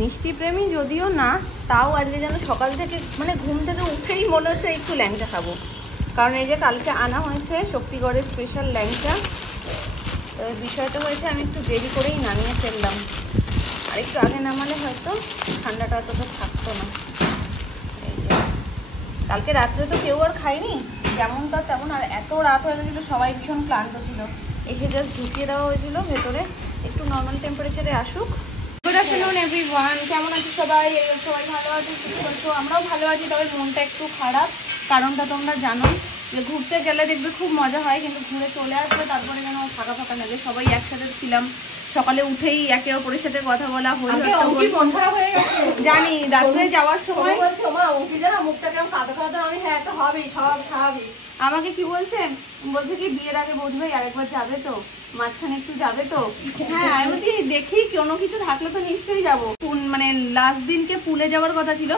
মিষ্টি প্রেমী যদিও না, তাও আজকে যেন সকাল থেকে মানে ঘুম থেকে উঠেই মনে হচ্ছে একটু ল্যাংচা খাবো। কারণ এই যে কালকে আনা হয়েছে শক্তিগড়ের স্পেশাল ল্যাংচা। বিষয়টা হয়েছে আমি একটু দেরি করেই নামিয়ে ফেললাম, আর একটু আগে নামালে হয়তো ঠান্ডাটা অতটা থাকতো না। কালকে রাত্রে তো কেউ আর খায়নি, যেমন তা তেমন, আর এত রাত হয়ে গেছিলো, সবাই ভীষণ ক্লান্ত ছিল। এসে জাস্ট ঢুকিয়ে দেওয়া হয়েছিল ভেতরে, একটু নর্মাল টেম্পারেচারে আসুক। গুড আফটারনুন এভরিওয়ান, কেমন আছো সবাই? সবাই ভালো আছে, কিছু বলছো? আমরাও ভালো আছি, তবে মনটা একটু খারাপ। কারণটা তোমরা জানো যে ঘুরতে গেলে দেখবে খুব মজা হয়, কিন্তু ঘুরে চলে আসলে তারপরে যেন ফাঁকা ফাঁকা লাগে। সবাই একসাথে ছিলাম, সকালে উঠেই একে অপরের সাথে কথা বলা হয়ে জানি। রাত্রে যাওয়ার সময় আমাকে কি বলছে কি বিয়ের আগে বৌদি ভাই আরেকবার যাবে তো, মাঝখানে একটু যাবে তো? হ্যাঁ, আমি বলছি দেখি কোনো কিছু থাকলে তো নিশ্চয়ই যাবো। মানে লাস্ট দিনকে পুলে যাওয়ার কথা ছিল।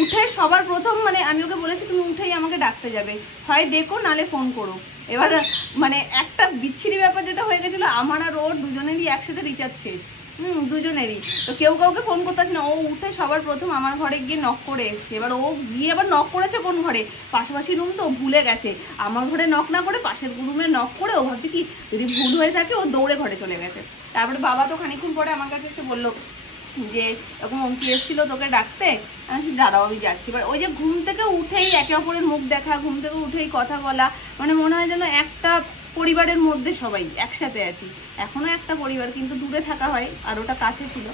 উঠে সবার প্রথম মানে আমি ওকে বলেছি তুমি উঠেই আমাকে ডাকতে যাবে, হয় দেখো নালে ফোন করো। এবার মানে একটা বিচ্ছিরি ব্যাপার যেটা হয়ে গেছিলো, আমার আর ওর দুজনেরই একসাথে রিচার্জ শেষ। দুজনেরই। তো কেউ কাউকে ফোন করতে আসে না, ও উঠে সবার প্রথম আমার ঘরে গিয়ে নক করে এসছে। এবার ও গিয়ে আবার নক করেছে কোন ঘরে, পাশাপাশি রুম তো ভুলে গেছে। আমার ঘরে নক না করে পাশের রুমে নক করে ও ভাবছে কি যদি ভুল হয়ে থাকে, ও দৌড়ে ঘরে চলে গেছে। তারপরে বাবা তো খানিকক্ষণ পরে আমার কাছে এসে বললো যে এরকম অঙ্কি এসেছিল তোকে ডাকতে। আমি দাঁড়াও আমি যাচ্ছি। এবার ওই যে ঘুম থেকে উঠেই একে অপরের মুখ দেখা, ঘুম থেকে উঠেই কথা বলা, মানে মনে হয় যেন একটা পরিবারের মধ্যে সবাই একসাথে আছি। এখনো একটা পরিবার, কিন্তু দূরে থাকা হয়, আর ওটা কাছে ছিল।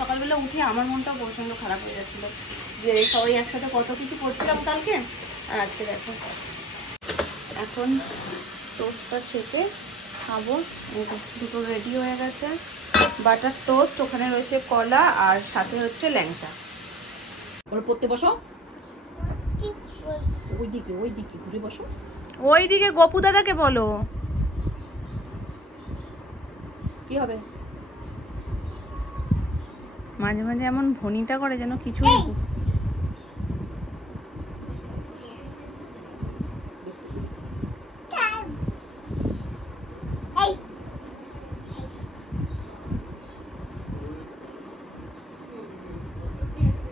সকালবেলা উঠে আমার মনটাও প্রচণ্ড খারাপ হয়ে যাচ্ছিল যে সবাই একসাথে কত কিছু করছিলাম কালকে, আর আজকে দেখো। এখন টোস্টটা ছেঁকে খাবো। দুটো রেডি হয়ে গেছে, বাটার টোস্ট, ওখানে রয়েছে কলা, আর সাথে হচ্ছে ল্যাংচা। ওরা পড়তে বসো, ওইদিকে ঘুরে বসো। ওইদিকে গপু দাদাকে বলো। কি হবে? মাঝে মাঝে এমন ভনিতা করে যেন কিছুই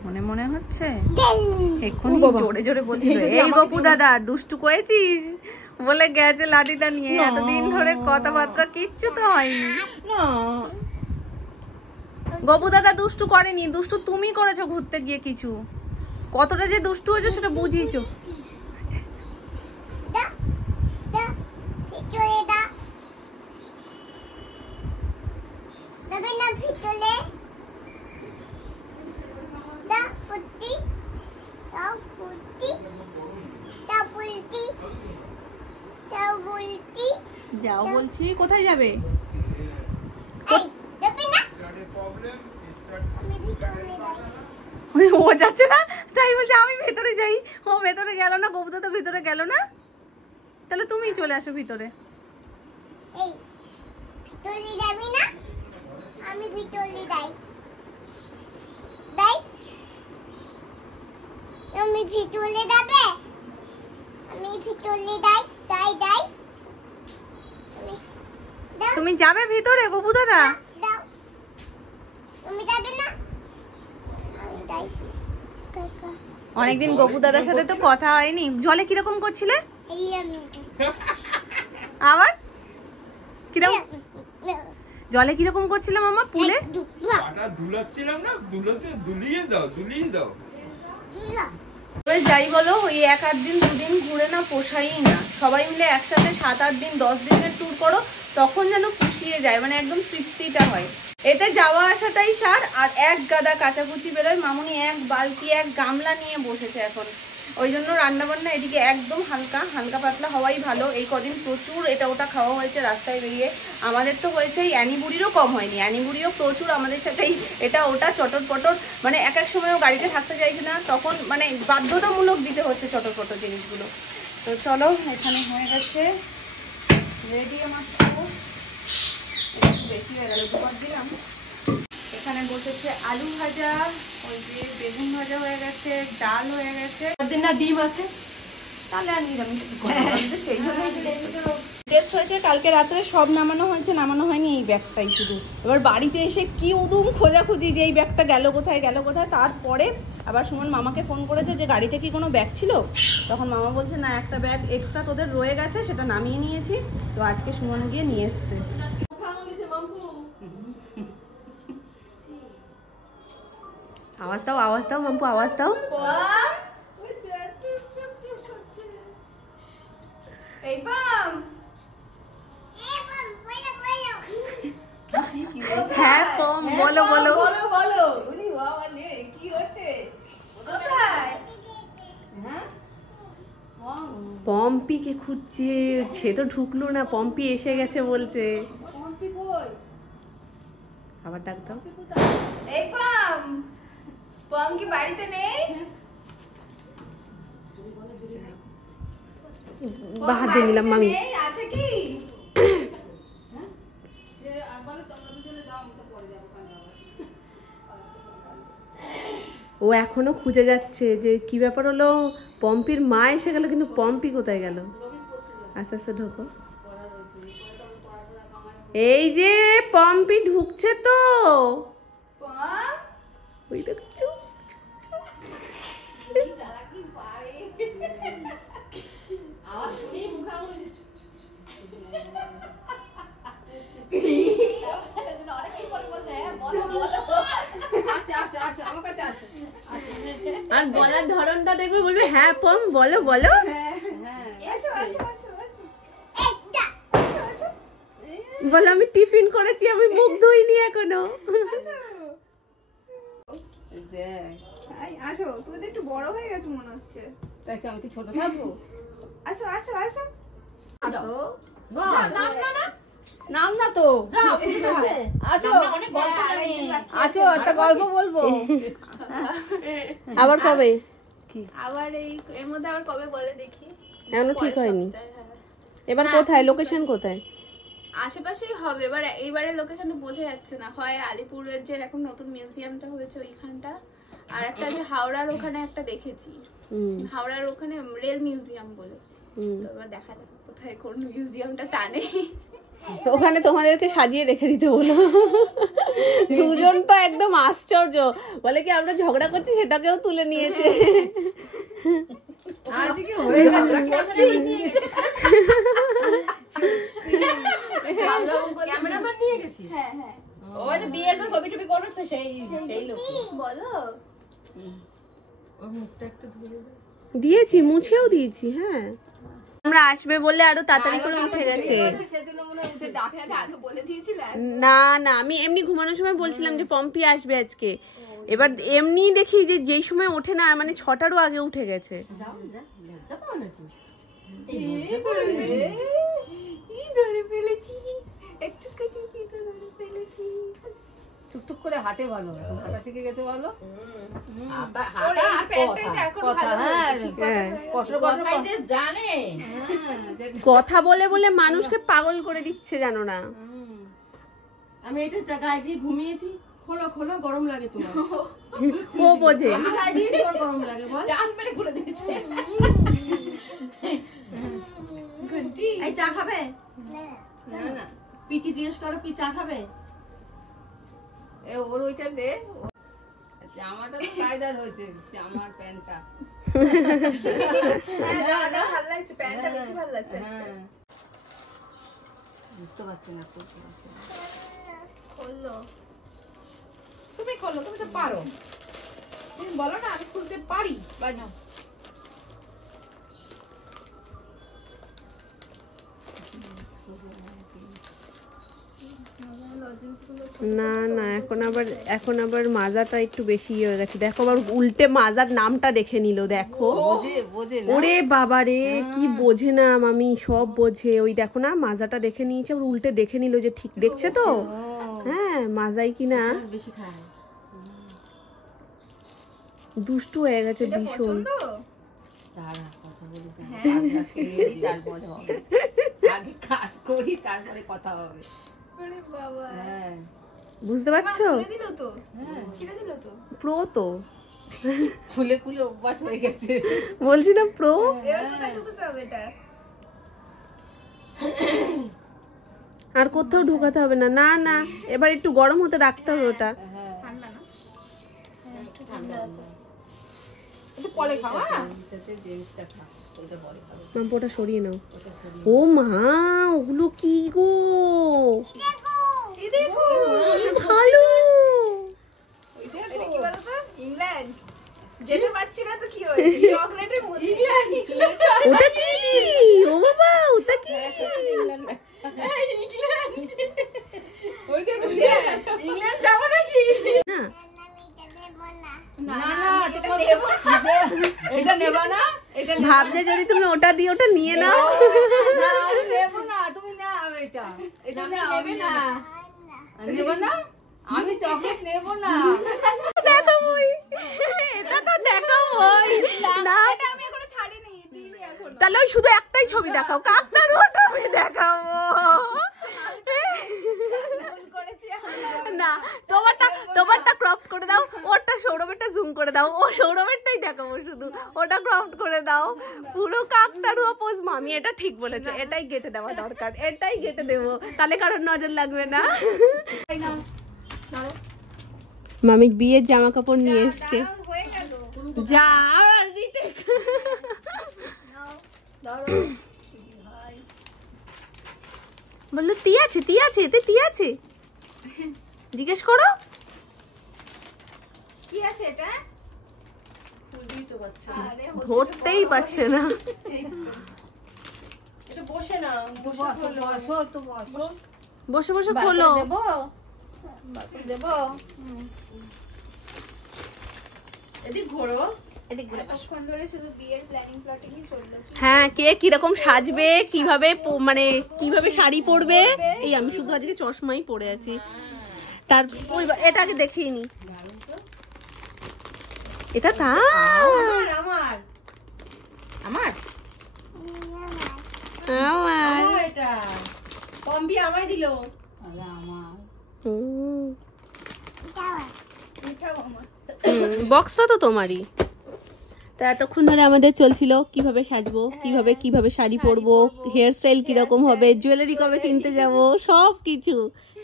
মনে মনে হচ্ছে। এক্ষুনি জোরে জোরে বলছিল এই গপু দাদা দুষ্টু করেছিস বলে গেছে লাঠিটা নিয়ে। এতদিন ধরে কথাবার্তা কিচ্ছু তো হয়নি। গপু দাদা দুষ্টু করেনি, দুষ্টু তুমি করেছো ঘুরতে গিয়ে। কিছু কতটা যে দুষ্টু হয়েছে সেটা বুঝিয়েছো। যাও বলছি। কোথায় যাবে? ও যাচ্ছে না, তাই বলছে আমি ভেতরে যাই। ও ভেতরে গেল না, গবুদা তো ভেতরে গেল না। তাহলে তুমি চলে আসো ভিতরে। তুমি যাবে ভিতরে গবু দাদা? অনেকদিন গপু দাদার সাথে তো কথা হয়নি। জলে কিরকম করছিলে আবার? কিরকম জলে কিরকম করছিলাম আমার পুলে? যাই বলো, এই 1-8 দিন 2 দিন ঘুরে না পোষাই না। সবাই মিলে একসাথে 7-8 দিন 10 দিনের ট্যুর করো, তখন যেন পুষিয়ে যায়, মানে একদম তৃপ্তিটা হয়। এতে যাওয়া আসাটাই সার, আর এক গাদা কাচাকুচি বেরোয়। মামুনি এক বালতি এক গামলা নিয়ে বসেছে এখন। ওই জন্য রান্নাবান্না এদিকে একদম হালকা পাতলা হওয়াই ভালো। এই কদিন প্রচুর এটা ওটা খাওয়া হয়েছে রাস্তায় বেরিয়ে। আমাদের তো হয়েছে, অ্যানি বুড়িরও কম হয়নি। অ্যানি বুড়িও প্রচুর আমাদের সাথেই এটা ওটা চটর পটর, মানে এক এক সময়ও গাড়িতে থাকতে চাইছে না, তখন মানে বাধ্যতামূলক দিতে হচ্ছে চটর পটর জিনিসগুলো। তো চলো, এখানে হয়ে গেছে রেডি আমার বেশি হয়ে গেল, দুবার দিলাম। এখানে বসেছে আলু ভাজা, ওই যে বেগুন ভাজা হয়ে গেছে, ডাল হয়ে গেছে, দিন না ডিম আছে, তাহলে আর নিরামিষ সেই জন্য টেস্ট হয়েছে কালকে রাত্রে, সব নামানো হয়েছে, নামানো হয়নি এই ব্যাগটাই শুধু। এবার বাড়িতে এসে কি উদুম খোঁজাখুঁজি যে এই ব্যাগটা গেল কোথায় গেল কোথায়। তারপরে আবার সুমন মামাকে ফোন করেছে যে গাড়িতে কি কোনো ব্যাগ ছিল, তখন মামা বলছে না একটা ব্যাগ এক্সট্রা তোদের রয়ে গেছে, সেটা নামিয়ে নিয়েছি। তো আজকে সুমন গিয়ে নিয়ে এসছে। আওয়াজ দাও, আওয়াজ দাও মাম্পু, আওয়াজ দাও। হ্যাঁ পম, বলো বলো বলো বলো। পম্পিকে খুঁজছে, সে তো ঢুকলো না, পম্পি এসে গেছে বলছে। আবার ডাক দাও। এই পম, পম কি বাড়িতে নেই? বাহার দিয়ে নিলাম মামি। আছে কি? ও এখনো খুঁজে যাচ্ছে যে কি ব্যাপার হলো, পম্পির মা এসে গেল কিন্তু পম্পি কোথায় গেল। আস্তে আস্তে ঢোকো। এই যে পম্পি ঢুকছে তো। ওই দেখছো আর বলার ধরনটা দেখবে, বলবে হ্যাঁ পম বলো বলো। বলো আমি টিফিন করেছি, আমি মুখ ধুইনি এখনো। আসো, তুমি তো একটু বড় হয়ে গেছো মনে হচ্ছে। তাই কি আমি কি ছোট থাকবো? আসো আসো আসো। নাম না তো, আছো আছো, একটা গল্প বলবো। আবার কবে? আবার এই এর মধ্যে আবার কবে বলে দেখি। এখনো ঠিক হয়নি। এবার কোথায়, লোকেশন কোথায়? আশেপাশেই হবে। এবার এইবারে লোকেশনটা বোঝা যাচ্ছে না। হয় আলিপুরের যে এখন নতুন মিউজিয়ামটা হয়েছে ওইখানটা, আর একটা যে হাওড়ার ওখানে একটা দেখেছি, হাওড়ার ওখানে রেল মিউজিয়াম বলে। তো এবার দেখা যাক কোথায় কোন মিউজিয়ামটা টানে। ওখানে তোমাদেরকে সাজিয়ে রেখে দিতে বলো। দুজন তো একদম আশ্চর্য, বলে কি আমরা ঝগড়া করছি সেটাকেও তুলে নিয়েছে। আজকে হয়ে গেছে। ক্যামেরাম্যান নিয়ে গেছি। হ্যাঁ হ্যাঁ, ওই যে বিয়ের যে ছবি টবি করবে তো সেই লোক বলো। ওর মুখটা একটু ধরে দিয়েছি, মুছেও দিয়েছি। হ্যাঁ আমরা আসবে বললে আরো তাড়াতাড়ি করে উঠে গেছে। সেজন্য মনে হয় উঠে ডাকে। আগে বলে দিয়েছিলে? না না, আমি এমনি ঘুমানোর সময় বলছিলাম যে পম্পি আসবে আজকে। এবার এমনি দেখি যে যেই সময় ওঠে না, মানে 6টারও আগে উঠে গেছে। যাও যা, লজ্জা পাও নাকি? ধরে ফেলেছি, একটু কিছু ধরে ফেলেছি। টুকটুক করে হাঁটে ভালো, হাঁটা শিখে গেছে ভালো। আবার ওর হাঁটা এই আর প্যান্টটাই তো কথা। এখন কথা, ভালো হ্যাঁ, হয়েছে, ঠিক কথা হ্যাঁ। হয়ে গেছে। কষ্ট কষ্ট যে জানে কথা বলে বলে মানুষকে পাগল করে দিচ্ছে, জানো না? আমি এটা গায়ে দিয়ে ঘুমিয়েছি, খোলো খোলো, গরম লাগে তোমার। ও বোঝে। আমি গায়ে দিয়ে তোমার গরম লাগে বল। টান মেরে খুলে দিয়েছে। ঘন্টি এই চা খাবে? না না, পিকি জিজ্ঞেস করো পি চা খাবে? এ ওর ওইটা দে। জামাটা তো কায়দার হয়েছে, জামার প্যান্টটা। জামাটা ভালো লাগছে, প্যান্টটা বেশি ভালো লাগছে আজকে। হ্যাঁ, বুঝতে পারছি না, খুলতে পারছি না। খোলো, তুমি খোলো, তুমি তো পারো। তুমি বলো না আমি খুলতে পারি। বাজাও। না না, এখন আবার মাজাটা একটু বেশি হয়ে গেছে। দেখো আবার উল্টে মাজার নামটা দেখে নিল, দেখো। বোঝে বোঝে না। ওরে বাবা রে, কি বোঝে না মামি, সব বোঝে। ওই দেখো না, মাজাটা দেখে নিয়েছে, আবার উল্টে দেখে নিল যে ঠিক দেখছে তো। হ্যাঁ মাজাই কিনা। বেশি খায়। দুষ্টু হয়ে গেছে ভীষণ। পছন্দ? তারা কথা বলি, তারপরে হবে। আগে কাজ করি, তারপরে কথা হবে। আরে বাবা, হ্যাঁ, বুঝতে পারছো? খুলে দিল তো, ছিঁড়ে দিল তো। প্রো তো, খুলে খুলে অভ্যাস হয়ে গেছে। বলছি না প্রো। এবার কোথায় ঢুকতে হবে এটা? আর কোথাও ঢোকাতে হবে না। না না, এবার একটু গরম হতে রাখতে হবে ওটা। ঠান্ডা না? হ্যাঁ, একটু ঠান্ডা আছে। একটু পরে খাওয়া। ওটা সরিয়ে নাও। ও মা, ওগুলো কি গো? এই দেখো, ভালো। এটা কি বলতো? ইংল্যান্ড। যেতে পারছি না তো কি হয়েছে? চকলেটের মধ্যে। ওটা কি? ও বাবা, ওটা কি? ওই দেখো, ইংল্যান্ড যাবো নাকি? না না না, এটা নেব না। এটা নেব না, এটা নেব ভাবছে যদি তুমি ওটা দিয়ে ওটা নিয়ে নাও। না, আমি নেব না, তুমি নাও এটা। এটা নাও, আমি না। নেব না, আমি চকলেট নেব না। দেখাবোই, এটা তো দেখাবোই না। এটা আমি এখনো ছাড়িনি, দিইনি এখনো। তাহলে ওই শুধু একটাই ছবি দেখাও, কাকতার ওটা আমি দেখাবো ভুল করেছি আমি। না। তোমারটা ক্রপ করে দাও, ওরটা সৌরভেরটা জুম করে দাও। ও সৌরভেরটাই দেখাবো শুধু, ওটা ক্রপ করে দাও। পুরো কাকতারুয়া পোজ। মামি এটা ঠিক বলেছো, এটাই কেটে দেওয়া দরকার, এটাই কেটে দেবো, তাহলে কারোর নজর লাগবে না। মামি বিয়ের জামা কাপড় নিয়ে এসছে। হয়ে গেল। যা আর retake। বললো তি আছে, তি আছে, এতে তি আছে, জিজ্ঞেস করো। কি আছে এটা? খুলতেই তো পারছে না। আরে ধরতেই পারছে না। এটা বসে না, বসে বসো, খোলো। বসো, একটু বসো। বসে বসে খোলো। দেবো? দেবো? এদিক ঘোরো। এদিক ঘুরে কতক্ষণ ধরে শুধু বিয়ের প্ল্যানিং প্লটিংই চললো। হ্যাঁ, কে কিরকম সাজবে, কিভাবে মানে কিভাবে শাড়ি পরবে। এই আমি শুধু আজকে চশমাই পরে আছি। তার এটা আগে দেখিয়ে নি। এটা তা আমার আমার আমার আমার আমার এটা কম্বি আমায় দিলো। আরে আমার মিঠাও আমার। বক্সটা তো তোমারই। তা এতক্ষণ ধরে আমাদের চলছিল কিভাবে সাজবো, কিভাবে শাড়ি পরবো, হেয়ার স্টাইল কিরকম হবে, জুয়েলারি কবে কিনতে যাব, সব কিছু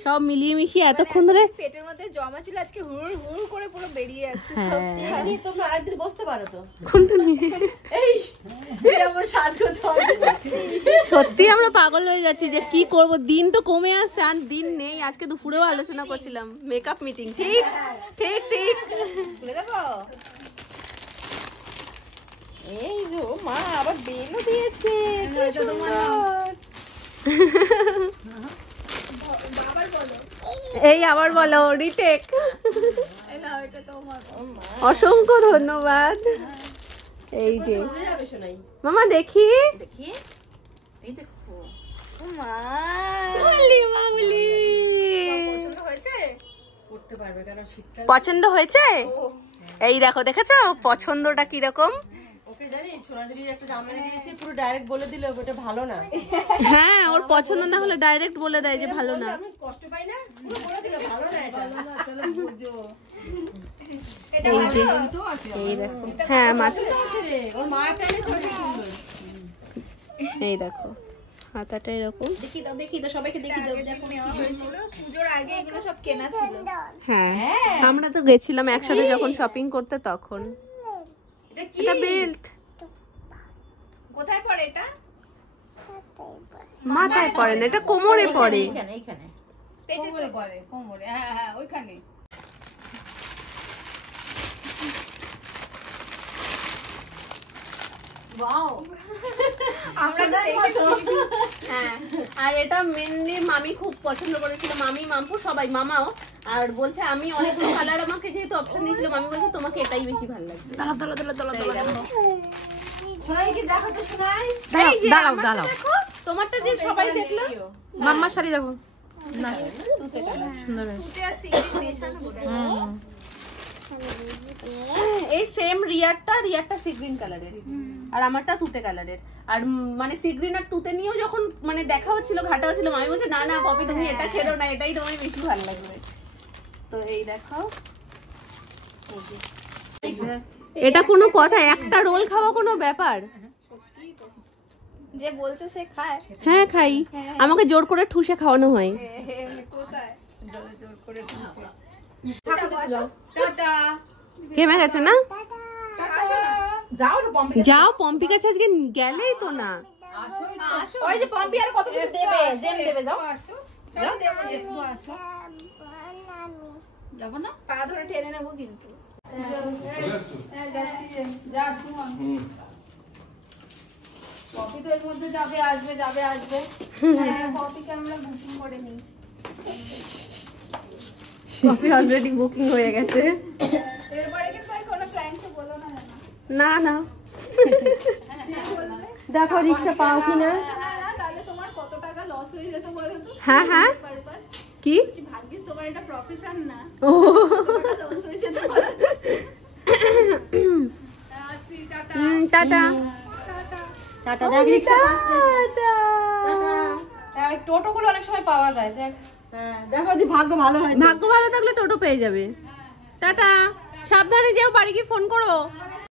সব মিলিয়ে মিশিয়ে এতক্ষণ ধরে। পেটের মধ্যে জমা ছিল, আজকে হুড় হুড় করে পুরো বেরিয়ে আসছে। হ্যাঁ, এই তোমরা আরেকদিন বসতে পারো তো। কোনটা নিয়ে? এই আমার সাজগোজ হবে। সত্যি আমরা পাগল হয়ে যাচ্ছি যে কি করব। দিন তো কমে আসছে, আর দিন নেই। আজকে দুপুরেও আলোচনা করছিলাম, মেকআপ মিটিং। ঠিক ঠিক ঠিক। খুলে দেবো? এই যে মা আবার বেলও দিয়েছে। এটা তোমার নাও। আবার বলো। এই আবার বলো, রিটেক। এই নাও, এটা তোমার। অসংখ্য ধন্যবাদ। এই যে বুঝে যাবে শোনাই। মামা দেখি। দেখি। এই দেখো। মা বলি মামলি, পছন্দ হয়েছে? পড়তে পারবে কারণ শীতকাল। পছন্দ হয়েছে? এই দেখো, দেখেছো পছন্দটা কিরকম? ওকে জানিস সোনাঝুরি একটা জামা এনে দিয়েছে, পুরো ডাইরেক্ট বলে দিল ওটা ভালো না। হ্যাঁ, ওর পছন্দ না হলে ডাইরেক্ট বলে দেয় যে ভালো না। আমি কষ্ট পাই না, পুরো বলে দিল ভালো না এটা। ভালো না, চলো বুঝো। এটা এই যে, ভালো? তো আছে। এই দেখো। হ্যাঁ, মাছ। ঠিক আছে রে, ওর মা একটা এনে ছোট সুন্দর। এই দেখো হাতাটা এরকম। দেখি দাও, দেখি দাও, সবাইকে দেখি দাও। দেখো নেওয়া হয়েছিল পুজোর আগে, এগুলো সব কেনা ছিল। হ্যাঁ, আমরা তো গেছিলাম একসাথে যখন শপিং করতে তখন। এটা কি? এটা বেল্ট। কোথায় পড়ে এটা? মাথায় পরে না, এটা কোমরে পরে। এইখানে এইখানে পেটে কোমরে পড়ে, কোমরে। হ্যাঁ হ্যাঁ, ওইখানে। ওয়াও, আমরা তো দেখেছি। হ্যাঁ, আর এটা মেনলি মামি খুব পছন্দ করেছিল, মামি মাম্পু সবাই, মামাও। আর বলছে আমি অনেকগুলো কালার আমাকে যেহেতু অপশন দিয়েছিল, মামি বলছে তোমাকে এটাই বেশি ভালো লাগবে। শোনাই কি দেখো তো শোনাই। এই যে, আমারটা দেখো, তোমারটা যে সবাই দেখলো। মাম্মা শাড়ি দেখো। তুতে আর সিঁড়ি মেশানো বোধহয়। এই সেম রিয়ারটা সি গ্রিন কালারের, আর আমারটা তুতে কালারের। আর মানে সি গ্রিন আর তুতে নিয়েও যখন মানে দেখা হচ্ছিল, ঘাটা হচ্ছিল, মামি বলছে না না কপি তুমি এটা ছেড়ো না, এটাই তোমার বেশি ভালো লাগবে। তো এই দেখো, এটা কোনো কথা? একটা রোল খাওয়া কোনো ব্যাপার? যে বলছে সে খায়। হ্যাঁ খাই, আমাকে জোর করে ঠুসে খাওয়ানো হয়। কোথায় জোর করে টাটা ঘেমে গেছে না? আসো না যাও, পম্পি কাছে আজকে গেলেই তো না। আসো ওই যে পম্পি আর কত কিছু দেবে, দেবে যাও। আসো চলো দেবো একটু আসো যাবো না? পা ধরে টেনে নেবো কিন্তু কফি তো এর মধ্যে যাবে আসবে হ্যাঁ কফিকে আমরা বুকিং করে নিয়েছি কফি অলরেডি বুকিং হয়ে গেছে। এরপরে কিন্তু আর কোনো ক্লায়েন্টকে বলো না না না, বলবে দেখো রিক্সা পাও কিনা। হ্যাঁ তাহলে তোমার কত টাকা লস হয়ে যেত বলো তো? হ্যাঁ, হ্যাঁ। পারপাস কি? ভাগ্যিস তোমার এটা প্রফেশন না, ও লস হয়ে যেত বলো তো? টাটা। টাটা, দেখ রিক্সা আসছে। টাটা। টোটো গুলো অনেক সময় পাওয়া যায়, দেখ। হ্যাঁ দেখো যদি ভাগ্য ভালো হয়। ভাগ্য ভালো থাকলে টোটো পেয়ে যাবে। টাটা, সাবধানে যেও, বাড়ি গিয়ে ফোন করো।